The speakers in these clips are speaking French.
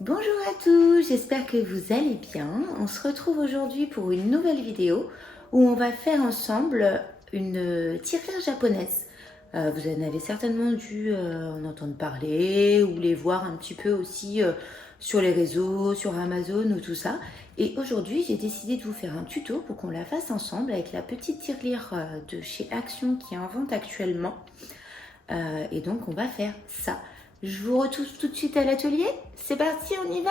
Bonjour à tous, j'espère que vous allez bien. On se retrouve aujourd'hui pour une nouvelle vidéo où on va faire ensemble une tirelire japonaise. Vous en avez certainement dû en entendre parler ou les voir un petit peu aussi sur les réseaux, sur Amazon ou tout ça. Et aujourd'hui, j'ai décidé de vous faire un tuto pour qu'on la fasse ensemble avec la petite tirelire de chez Action qui est en vente actuellement. Et donc, on va faire ça. Je vous retrouve tout de suite à l'atelier. C'est parti, on y va?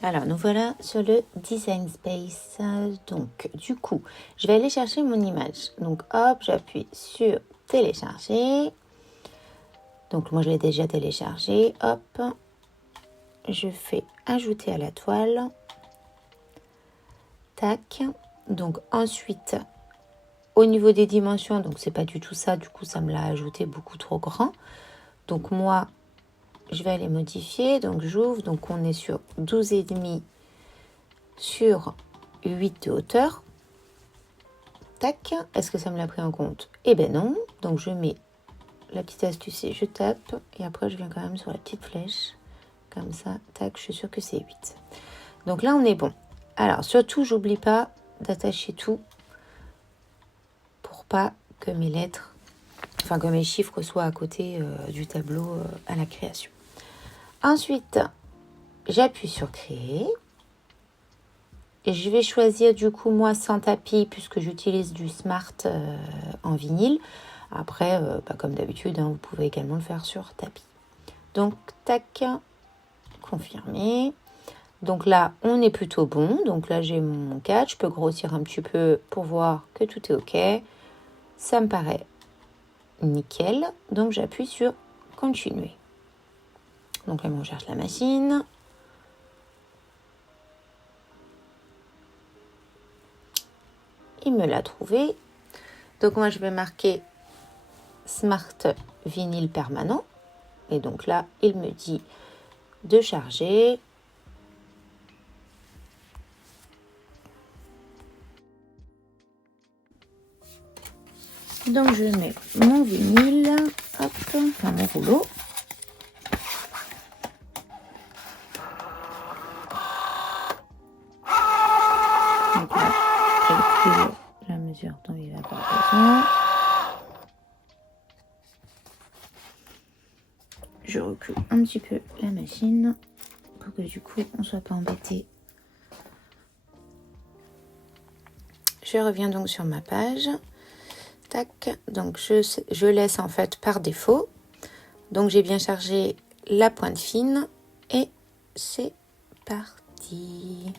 Alors, nous voilà sur le Design Space. Donc, du coup, je vais aller chercher mon image. Donc, hop, j'appuie sur télécharger. Donc, moi, je l'ai déjà téléchargé. Hop, je fais ajouter à la toile. Tac. Donc, ensuite, au niveau des dimensions, donc c'est pas du tout ça. Du coup, ça me l'a ajouté beaucoup trop grand. Donc, moi, je vais aller modifier. Donc, j'ouvre. Donc, on est sur 12,5 sur 8 de hauteur. Tac. Est-ce que ça me l'a pris en compte? Eh ben non. Donc, je mets la petite astuce et je tape. Et après, je viens quand même sur la petite flèche. Comme ça. Tac. Je suis sûre que c'est 8. Donc là, on est bon. Alors, surtout, j'oublie pas d'attacher tout pour pas que mes lettres, enfin que mes chiffres soient à côté du tableau à la création. Ensuite, j'appuie sur créer. Et je vais choisir du coup moi sans tapis puisque j'utilise du Smart en vinyle. Après, comme d'habitude, vous pouvez également le faire sur tapis. Donc, tac, confirmer. Donc là, on est plutôt bon. Donc là, j'ai mon 4. Je peux grossir un petit peu pour voir que tout est OK. Ça me paraît nickel. Donc, j'appuie sur continuer. Donc là, on cherche la machine. Il me l'a trouvé. Donc, moi, je vais marquer Smart vinyle permanent. Et donc là, il me dit de charger. Donc, je mets mon vinyle, hop, enfin mon rouleau. Donc là, je calcule la mesure dont il va avoir besoin. Je recule un petit peu la machine pour que du coup, on ne soit pas embêté. Je reviens donc sur ma page. Tac, donc je laisse en fait par défaut. Donc j'ai bien chargé la pointe fine et c'est parti.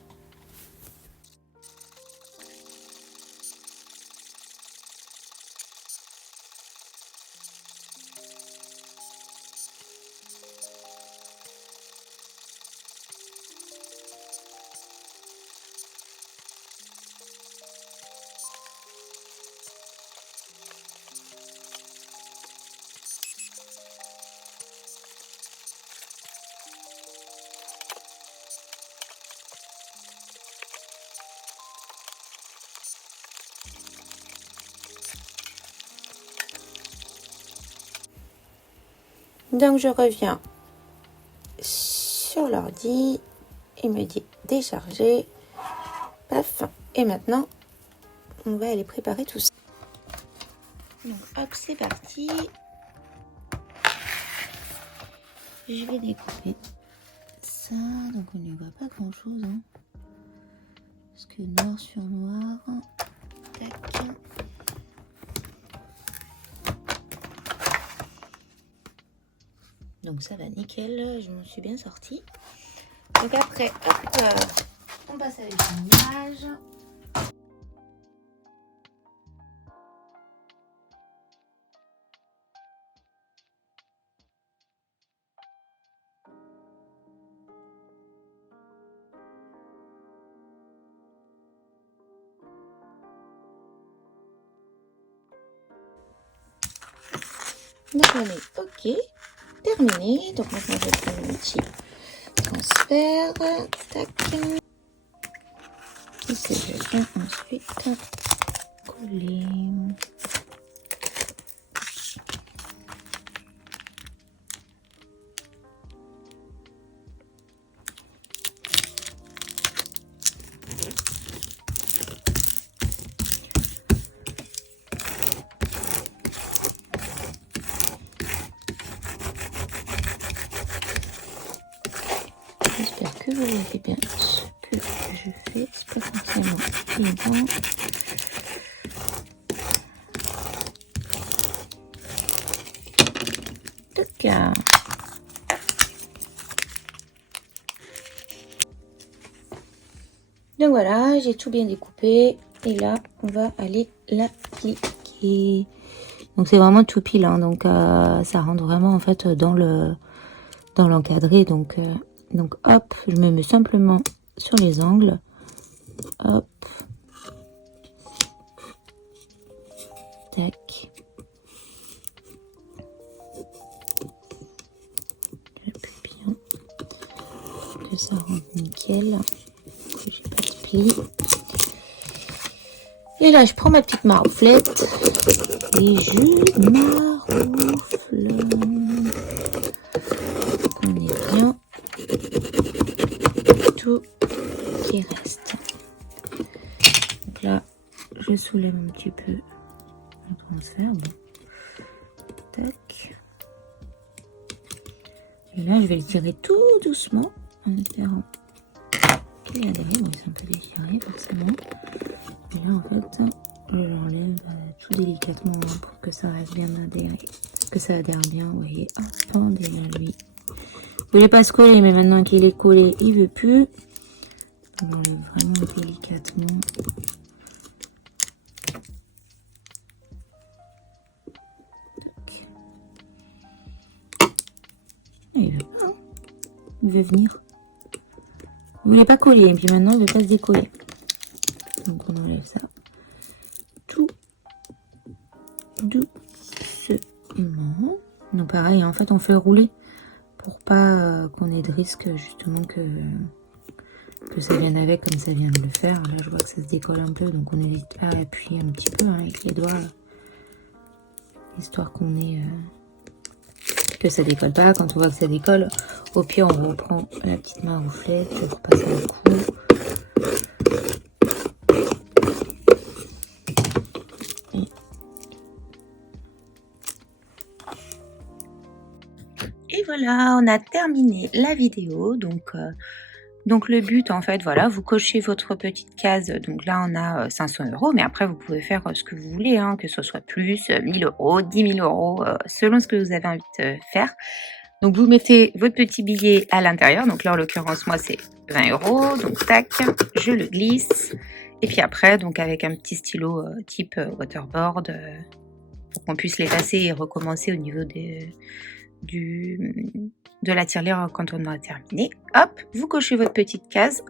Donc je reviens sur l'ordi, il me dit décharger, paf, et maintenant on va aller préparer tout ça. Donc hop, c'est parti. Je vais découper ça, donc on n'y voit pas grand chose, hein. Parce que noir sur noir, tac. Donc ça va nickel, je m'en suis bien sortie. Donc après, hop, on passe avec l'image. Donc on est OK, terminé. Donc maintenant je vais prendre mon petit transfert, tac. Et que je viens ensuite coller. que vous voyez bien ce que je fais potentiellement évident. Là. Donc voilà, j'ai tout bien découpé et là on va aller l'appliquer. Donc c'est vraiment tout pile, hein, donc ça rentre vraiment en fait dans l'encadré. Donc hop, je me mets simplement sur les angles. Hop. Tac. J'appuie bien. Que ça rentre nickel. Que j'ai pas de plis. Et là, je prends ma petite marouflette et je maroufle. On est bien tout qui reste. Donc là, je soulève un petit peu le transfert. Bon. Tac. Et là, je vais le tirer tout doucement en espérant qu'il adhère. Bon, c'est un peu déchiré forcément. Et là, en fait, je l'enlève tout délicatement pour que ça reste bien adhéré. Que ça adhère bien, vous voyez. Hop, derrière lui. Il voulait pas se coller, mais maintenant qu'il est collé, il veut plus. On l'enlève vraiment délicatement. Il veut pas, hein. Il veut venir. Il voulait pas coller, et puis maintenant il veut pas se décoller. Donc on enlève ça tout doucement. Donc pareil, en fait on fait rouler pour pas qu'on ait de risque justement que ça vienne avec comme ça vient de le faire. Là je vois que ça se décolle un peu, donc on n'hésite pas à appuyer un petit peu, hein, avec les doigts, histoire qu'on ait que ça décolle pas. Quand on voit que ça décolle, au pire on reprend la petite marouflette pour passer le coup. Et voilà, on a terminé la vidéo. Donc le but, en fait, voilà, vous cochez votre petite case. Donc là, on a 500 €, mais après, vous pouvez faire ce que vous voulez, hein, que ce soit plus, 1000 €, 10 000 €, selon ce que vous avez envie de faire. Donc vous mettez votre petit billet à l'intérieur. Donc là, en l'occurrence, moi, c'est 20 €. Donc tac, je le glisse. Et puis après, donc avec un petit stylo type waterboard, pour qu'on puisse l'effacer et recommencer au niveau de la tirelire quand on a terminé. Hop, vous cochez votre petite case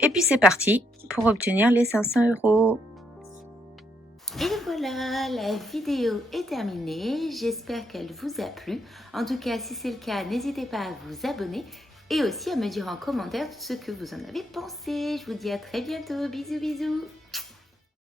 et puis c'est parti pour obtenir les 500 €. Et voilà, la vidéo est terminée. J'espère qu'elle vous a plu. En tout cas, si c'est le cas, n'hésitez pas à vous abonner et aussi à me dire en commentaire ce que vous en avez pensé. Je vous dis à très bientôt. Bisous, bisous.